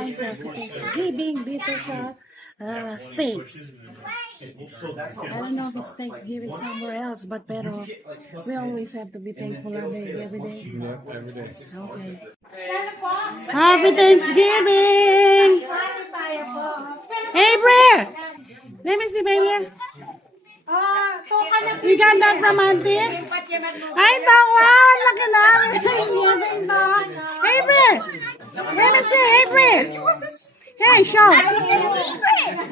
guys sa Thanksgiving dito sa States. I don't know if it's Thanksgiving somewhere else, but pero we always have to be thankful every day. Yeah, every day. Okay. Happy Thanksgiving! Hey, Bre! Let me see, baby. You got that from Auntie? Ay, tawa! Laki na! Hey, Bre! Let me see, hey, Bre! Hey, show!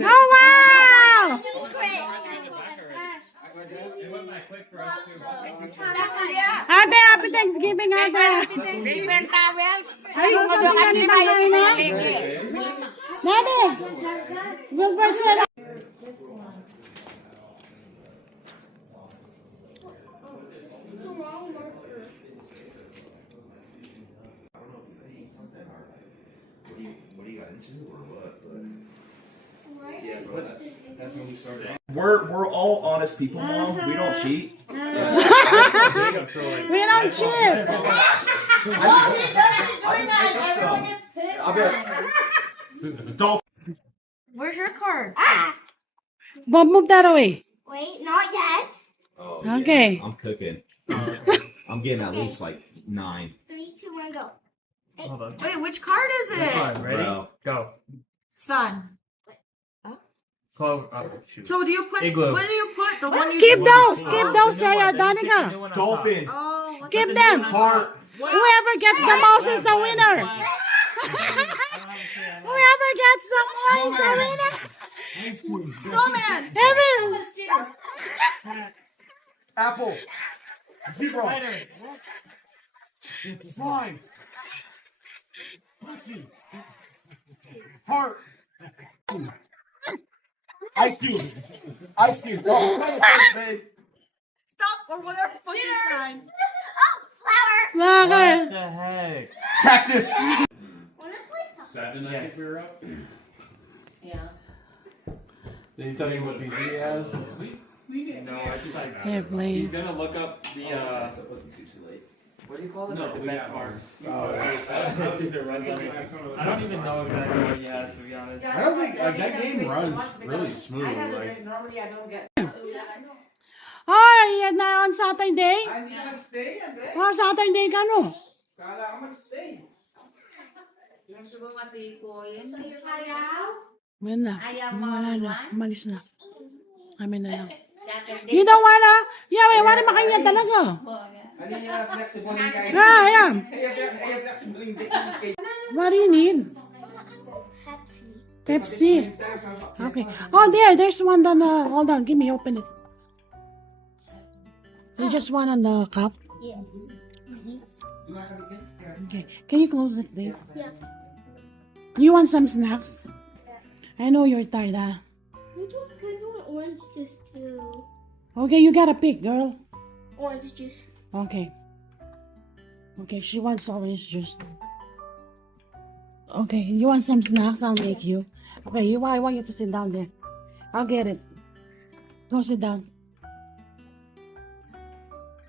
Oh, wow! Ate, happy Thanksgiving, ate! Ay, yung something na nitang na? Daddy! Wilbert said... What do you got into or what? But yeah, bro, that's when we started. We're all honest people, Mom. We don't cheat. We don't cheat! I'll bet. Dolphin. Where's your card? Bob, move that away. Wait, not yet. Oh, Okay. I'm cooking. I'm getting at least like 9. 3, 2, 1, go. Hold on. Wait, which card is it? Fine, ready? Bro. Go. Sun. Clover. Oh, shoot. So do you put? Igloo. What do you put? The one you Keep those! Oh, Keep the those, new one, Saya, the new Danica. one on top. Dolphin. Oh, what's Keep the them. new one? Heart. Whoever gets the most is the winner. Whoever gets the more is the winner. Snowman. Every... Apple. Zebra. Spider. Slime. Heart. Ice cube. Ice cube. Oh, babe. Stop or whatever fucking sign. Okay. What the heck? Cactus. Wanna play something? Saturday night Yes. we were up. Yeah. Did he tell you what PC he has? No, it's like Here, he's please. gonna look up the wasn't too late. What do you call it? no the benchmarks. Oh, I don't even know exactly what he has to be honest. I don't think that game runs really smooth. Like, Normally I don't get. Oh, yan na on Saturday? Hindi ka mag-stay, Andre? Oh, Saturday ka no? Kala ka mag-stay. Gusto ko mati ko yun. Ayaw? Yan na. Ayaw Wala na. mo. Umalis na. Kami na lang. Saturday. You don't wanna? Yeah, wala makanya talaga. Ano yung flexible yung kain? Yeah, I am. Ayaw flexible yung day. What do you need? Pepsi. Pepsi. Okay. Oh, there's one that, hold on, give me, open it. You just one on the cup? Yes. Okay. Can you close it, please? Yeah. You want some snacks? I know you're tired, huh? I don't orange juice too. Okay, you gotta pick, girl. Orange juice. Okay. Okay, she wants orange juice. Okay, you want some snacks? I'll make you. Okay, I want you to sit down there. I'll get it. Go sit down.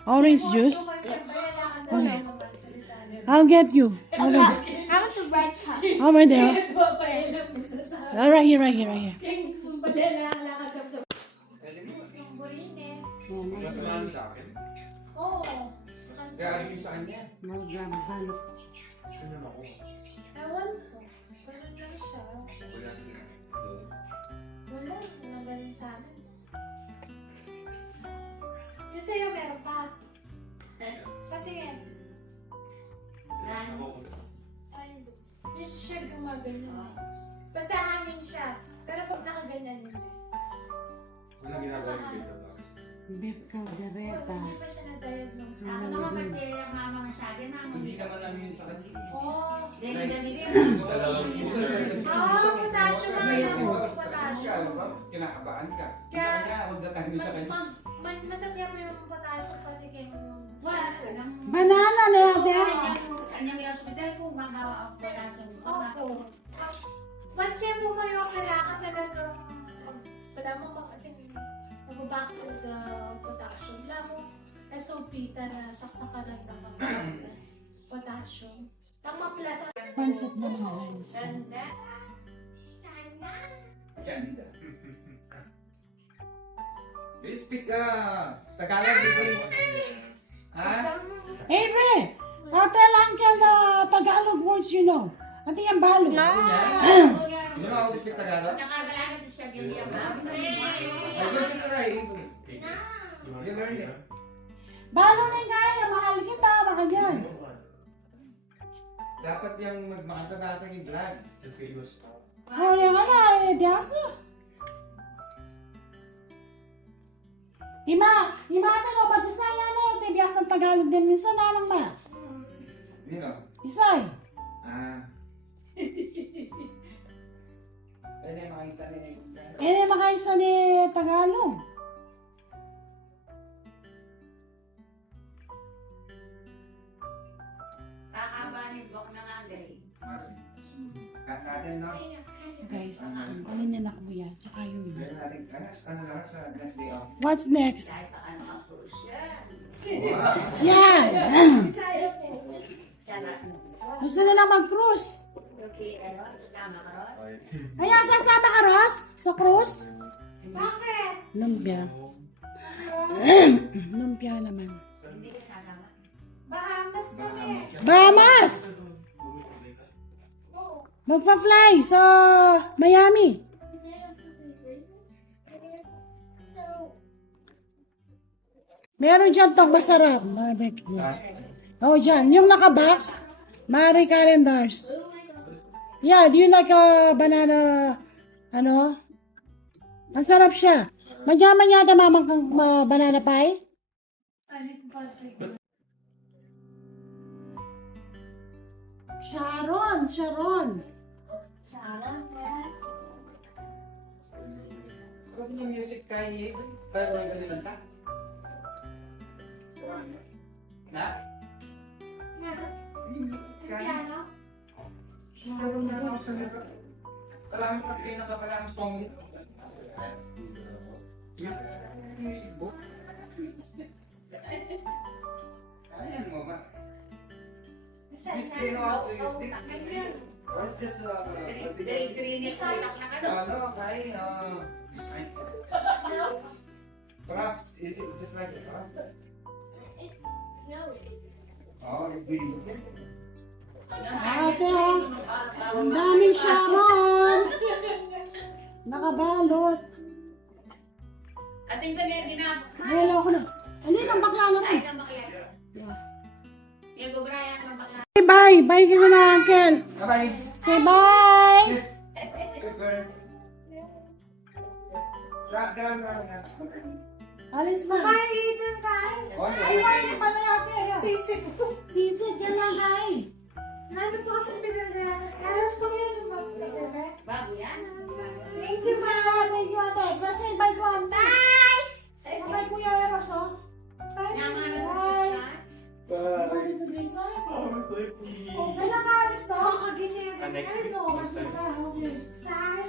Orange juice? Okay. I'll get you. I'll get it. How about the red cup? Over there. Right here, right here, right here. Mas mahal sa akin. Oo. Kaya yung sa kanya. Magbabalot. Ganyan ako. Ewan ko. Ganun lang siya. Wala sila. Wala. Wala ganun sa amin. Yung sa'yo meron pa. Patingin. Ay, hindi. Yung siya gumaganyan. Basta hangin siya. Pero pag nakaganyan yun. Anong ginagawa yung dito? Beef caldereta. Hindi pa siya na-diagnose. Ako naman kasi yung mama ng sabi, mama. Hindi naman namin yun sa kanya. Oo. Dali-dali din. Potassium ang alam mo. Potassium. Kinakabahan ka. Sa Kaya- kanya, all the time yung sa kanya. Masakya po yung potassium pati kayong... Wala. Banana na yan. Kanyang hospital po, wala sa Opo. Once yan po kayo, kailangan talagang wala mo mag-ating mag-back to the potassium. Wala mo SOP na saksakan lang ng potassium. Tama plus. Pansip na lang guys. Ganda. Yan, hindi. You speak Tagalog, di ba? Ha? Hey, Bre! Tell Uncle the Tagalog words you know. Ate yung balo. You know how to speak Tagalog? Nakabalano sa Biblia ba? I go to try. You learn it. Balo na yung kaya. Mahal kita. Baka yan. Dapat yung magmakanta natin yung vlog. Oh, yan ka na. Biasa. Ima pero mag-isaya na yun. Biasa ang Tagalog din. Minsan na lang na. You know? Isay. Pwede makita nila. Makaisa ni Tagalog. Kakabanit bok na nga gay. Natin, no? Guys, alin na kuya. Tsaka yung iba. Meron natin, ano lang sa next day off. What's next? Kahit ano ang cruise yan. Yan! Sarap. Gusto nila mag-cruise. Okay, ano? Tama ka, Ros? Ayan, sasama ka, Ross? Sa cruise? Bakit? Lumpia. Lumpia naman. Hindi ka sasama. Bahamas kami. Bahamas! Magpa-fly sa Miami. Meron dyan tong masarap. Barbecue. Oh, dyan. Yung naka-box, Marie Calendars. Yeah, do you like a banana, ano? Masarap siya. Magyaman yata mamang kang banana pie? Sharon. Sana. Huwag na music kay pero may ganun ta. Na? Piano? Marami pa kayo nakapalang song nito. Music book. Ayan mo ba? You know how to use this? What is this? Very green yung utak na ano. Ano, kay, perhaps, is it just like the crop? No. Oh, yung green. Ate, ang daming Sharon. Nakabalot. Ating ganyan ginagawa. Hello ko na. Ano yung bakla na Ay, to? kang bakla. Yung gubrayan kang bakla. Say bye. Bye ka na, Uncle. Bye-bye. Say bye. Yes. Good girl. Grab. Alis na. Kain later, kain. Ay, why pala yate. Sisig. Sisig, yan lang kain. Nandun po kasi pinagdaan. Alas po yan yung mag-pinagdaan. Bago yan. Thank you, ma. Thank you, ate. Kasi bye ko, ate. Bye. Bye, Kuya Eros, oh. Bye. Naman ang pizza. Okay lang ka, alis na. Kakagising. Next week. Saan?